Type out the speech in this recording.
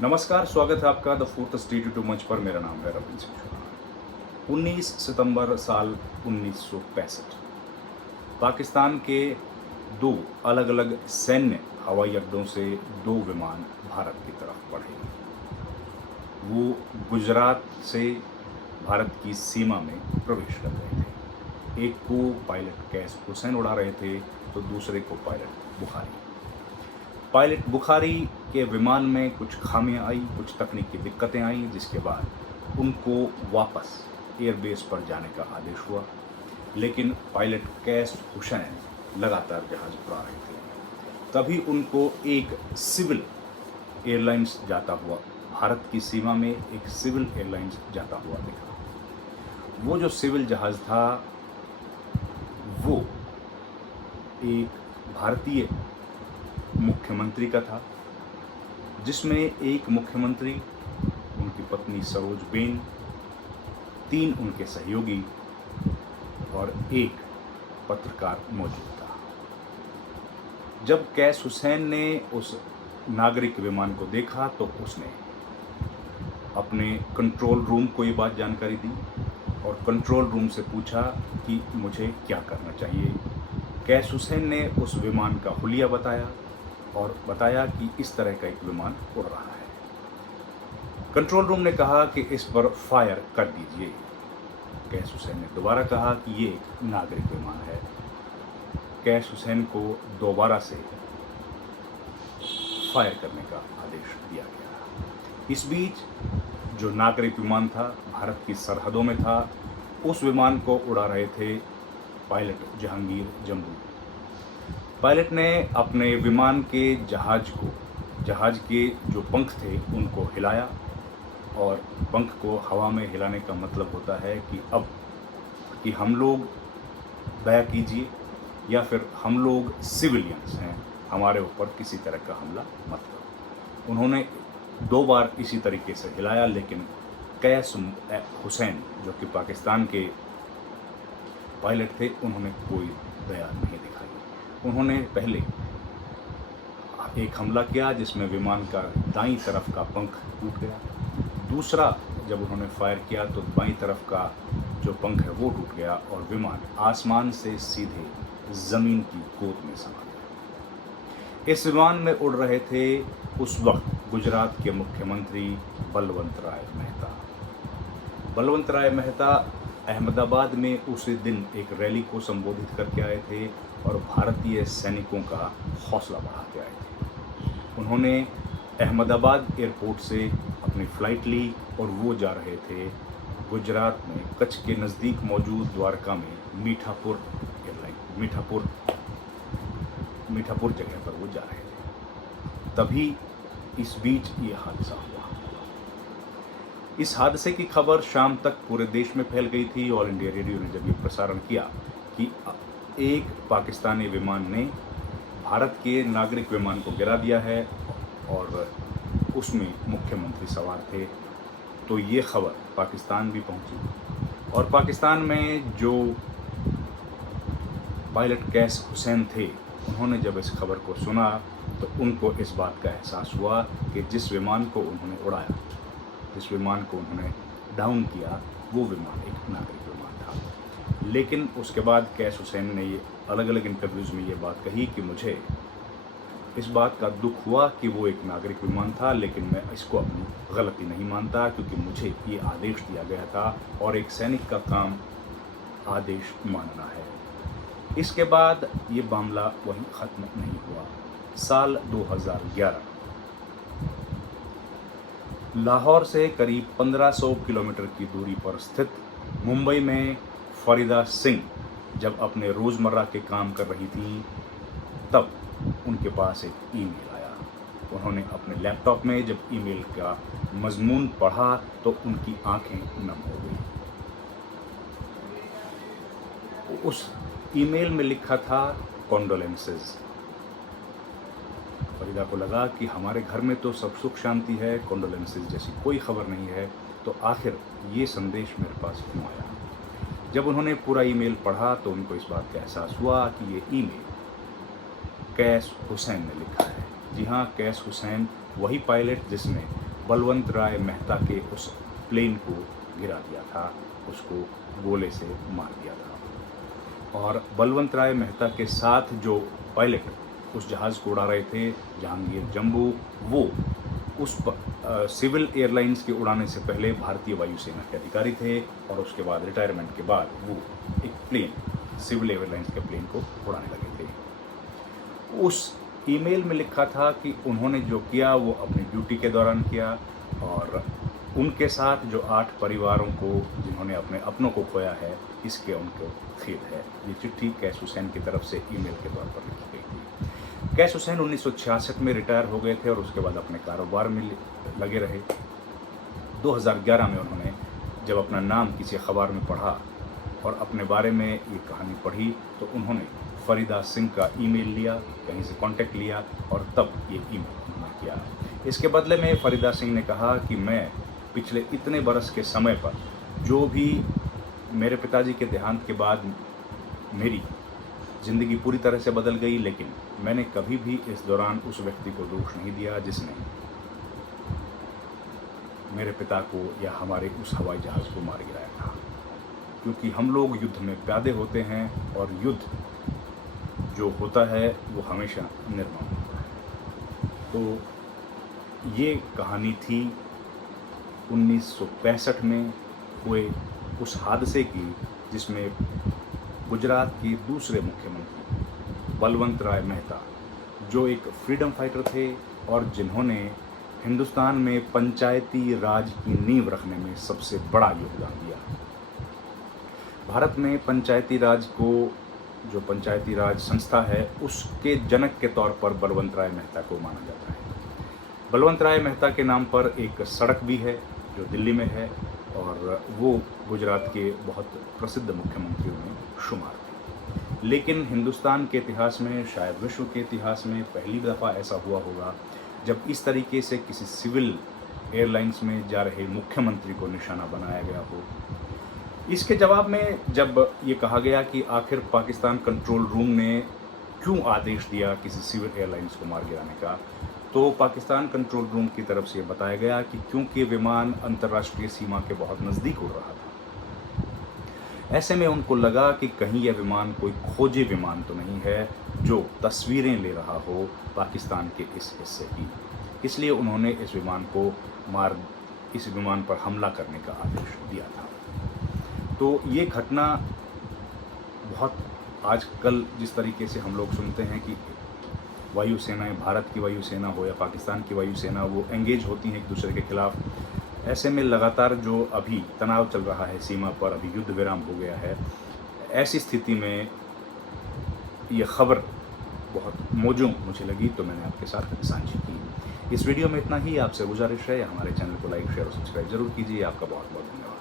नमस्कार, स्वागत है आपका द फोर्थ स्टेडियो टू मंच पर। मेरा नाम है रविंद्र सिंह चौहान। 19 सितंबर साल 1965 पाकिस्तान के दो अलग अलग सैन्य हवाई अड्डों से दो विमान भारत की तरफ बढ़े। वो गुजरात से भारत की सीमा में प्रवेश कर रहे थे। एक को पायलट कैस हुसैन उड़ा रहे थे तो दूसरे को पायलट बुखारी। पायलट बुखारी के विमान में कुछ खामियां आई, कुछ तकनीकी दिक्कतें आई, जिसके बाद उनको वापस एयरबेस पर जाने का आदेश हुआ। लेकिन पायलट कैस हुसैन लगातार जहाज उड़ा रहे थे। तभी उनको एक सिविल एयरलाइंस जाता हुआ, भारत की सीमा में एक सिविल एयरलाइंस जाता हुआ दिखा। वो जो सिविल जहाज था वो एक भारतीय मुख्यमंत्री का था, जिसमें एक मुख्यमंत्री, उनकी पत्नी सरोजबेन, 3 उनके सहयोगी और एक पत्रकार मौजूद था। जब कैस हुसैन ने उस नागरिक विमान को देखा तो उसने अपने कंट्रोल रूम को ये बात जानकारी दी और कंट्रोल रूम से पूछा कि मुझे क्या करना चाहिए। कैस हुसैन ने उस विमान का हुलिया बताया और बताया कि इस तरह का एक विमान उड़ रहा है। कंट्रोल रूम ने कहा कि इस पर फायर कर दीजिए। कैस हुसैन ने दोबारा कहा कि ये एक नागरिक विमान है। कैस हुसैन को दोबारा से फायर करने का आदेश दिया गया। इस बीच जो नागरिक विमान था, भारत की सरहदों में था, उस विमान को उड़ा रहे थे पायलट जहांगीर जम्बू। पायलट ने अपने विमान के जहाज के जो पंख थे उनको हिलाया, और पंख को हवा में हिलाने का मतलब होता है कि अब कि हम लोग दया कीजिए या फिर हम लोग सिविलियंस हैं, हमारे ऊपर किसी तरह का हमला मत करो। उन्होंने 2 बार इसी तरीके से हिलाया, लेकिन कैस हुसैन जो कि पाकिस्तान के पायलट थे, उन्होंने कोई दया नहीं दिखाई। उन्होंने पहले एक हमला किया जिसमें विमान का दाईं तरफ का पंख टूट गया। दूसरा जब उन्होंने फायर किया तो बाईं तरफ का जो पंख है वो टूट गया और विमान आसमान से सीधे ज़मीन की गोद में समा गया। इस विमान में उड़ रहे थे उस वक्त गुजरात के मुख्यमंत्री बलवंत राय मेहता। बलवंत राय मेहता अहमदाबाद में उसी दिन एक रैली को संबोधित करके आए थे और भारतीय सैनिकों का हौसला बढ़ाते आए थे। उन्होंने अहमदाबाद एयरपोर्ट से अपनी फ़्लाइट ली और वो जा रहे थे गुजरात में कच्छ के नज़दीक मौजूद द्वारका में मीठापुर जगह पर वो जा रहे थे। तभी इस बीच ये हादसा हुआ। इस हादसे की खबर शाम तक पूरे देश में फैल गई थी। ऑल इंडिया रेडियो ने जब ये प्रसारण किया कि एक पाकिस्तानी विमान ने भारत के नागरिक विमान को गिरा दिया है और उसमें मुख्यमंत्री सवार थे, तो ये खबर पाकिस्तान भी पहुंची। और पाकिस्तान में जो पायलट कैस हुसैन थे, उन्होंने जब इस खबर को सुना तो उनको इस बात का एहसास हुआ कि जिस विमान को उन्होंने उड़ाया, जिस विमान को उन्होंने डाउन किया, वो विमान एक नागरिक विमान था। लेकिन उसके बाद कैस हुसैन ने ये अलग अलग इंटरव्यूज़ में ये बात कही कि मुझे इस बात का दुख हुआ कि वो एक नागरिक विमान था, लेकिन मैं इसको अपनी गलती नहीं मानता, क्योंकि मुझे ये आदेश दिया गया था और एक सैनिक का काम आदेश मानना है। इसके बाद ये मामला वहीं ख़त्म नहीं हुआ। साल 2011 लाहौर से करीब 1500 किलोमीटर की दूरी पर स्थित मुंबई में फरीदा सिंह जब अपने रोज़मर्रा के काम कर रही थी, तब उनके पास एक ईमेल आया। उन्होंने अपने लैपटॉप में जब ईमेल का मज़मून पढ़ा तो उनकी आंखें नम हो गई। उस ईमेल में लिखा था कॉन्डोलेंसेस। फरीदा को लगा कि हमारे घर में तो सब सुख शांति है, कॉन्डोलेंसेस जैसी कोई खबर नहीं है, तो आखिर ये संदेश मेरे पास क्यों आया। जब उन्होंने पूरा ईमेल पढ़ा तो उनको इस बात का एहसास हुआ कि ये ईमेल कैस हुसैन ने लिखा है। जी हाँ, कैस हुसैन वही पायलट जिसने बलवंत राय मेहता के उस प्लेन को गिरा दिया था, उसको गोले से मार दिया था। और बलवंत राय मेहता के साथ जो पायलट उस जहाज़ को उड़ा रहे थे, जहांगीर जम्बू, वो उस सिविल एयरलाइंस के उड़ाने से पहले भारतीय वायुसेना के अधिकारी थे और उसके बाद रिटायरमेंट के बाद वो एक प्लेन, सिविल एयरलाइंस के प्लेन को उड़ाने लगे थे। उस ईमेल में लिखा था कि उन्होंने जो किया वो अपनी ड्यूटी के दौरान किया और उनके साथ जो 8 परिवारों को जिन्होंने अपने अपनों को खोया है, इसके उनको खेद है। ये चिट्ठी कैश हुसैन की तरफ से ईमेल के तौर पर लिखी गई थी। कैश हुसैन 1966 में रिटायर हो गए थे और उसके बाद अपने कारोबार में लगे रहे। 2011 में उन्होंने जब अपना नाम किसी अखबार में पढ़ा और अपने बारे में ये कहानी पढ़ी तो उन्होंने फरीदा सिंह का ईमेल लिया, कहीं से कांटेक्ट लिया और तब ये ईमेल उन्होंने किया। इसके बदले में फरीदा सिंह ने कहा कि मैं पिछले इतने बरस के समय पर जो भी मेरे पिताजी के देहांत के बाद मेरी ज़िंदगी पूरी तरह से बदल गई, लेकिन मैंने कभी भी इस दौरान उस व्यक्ति को दोष नहीं दिया जिसने मेरे पिता को या हमारे उस हवाई जहाज़ को मार गिराया था, क्योंकि हम लोग युद्ध में प्यादे होते हैं और युद्ध जो होता है वो हमेशा निर्मम होता है। तो ये कहानी थी 1965 में हुए उस हादसे की जिसमें गुजरात के दूसरे मुख्यमंत्री बलवंत राय मेहता, जो एक फ्रीडम फाइटर थे और जिन्होंने हिंदुस्तान में पंचायती राज की नींव रखने में सबसे बड़ा योगदान दिया। भारत में पंचायती राज को, जो पंचायती राज संस्था है, उसके जनक के तौर पर बलवंत राय मेहता को माना जाता है। बलवंत राय मेहता के नाम पर एक सड़क भी है जो दिल्ली में है और वो गुजरात के बहुत प्रसिद्ध मुख्यमंत्रियों में शुमार थे। लेकिन हिंदुस्तान के इतिहास में, शायद विश्व के इतिहास में पहली दफ़ा ऐसा हुआ होगा जब इस तरीके से किसी सिविल एयरलाइंस में जा रहे मुख्यमंत्री को निशाना बनाया गया हो। इसके जवाब में जब ये कहा गया कि आखिर पाकिस्तान कंट्रोल रूम ने क्यों आदेश दिया किसी सिविल एयरलाइंस को मार गिराने का, तो पाकिस्तान कंट्रोल रूम की तरफ से बताया गया कि क्योंकि विमान अंतर्राष्ट्रीय सीमा के बहुत नज़दीक उड़ रहा था, ऐसे में उनको लगा कि कहीं यह विमान कोई खोजे विमान तो नहीं है जो तस्वीरें ले रहा हो पाकिस्तान के इस हिस्से की। इसलिए उन्होंने इस विमान पर हमला करने का आदेश दिया था। तो ये घटना बहुत आजकल जिस तरीके से हम लोग सुनते हैं कि वायुसेनाएं, भारत की वायुसेना हो या पाकिस्तान की वायुसेना, वो एंगेज होती हैं एक दूसरे के खिलाफ, ऐसे में लगातार जो अभी तनाव चल रहा है सीमा पर, अभी युद्ध विराम हो गया है, ऐसी स्थिति में ये खबर बहुत मौजूद मुझे लगी तो मैंने आपके साथ साझी की। इस वीडियो में इतना ही। आपसे गुजारिश है हमारे चैनल को लाइक, शेयर और सब्सक्राइब जरूर कीजिए। आपका बहुत बहुत धन्यवाद।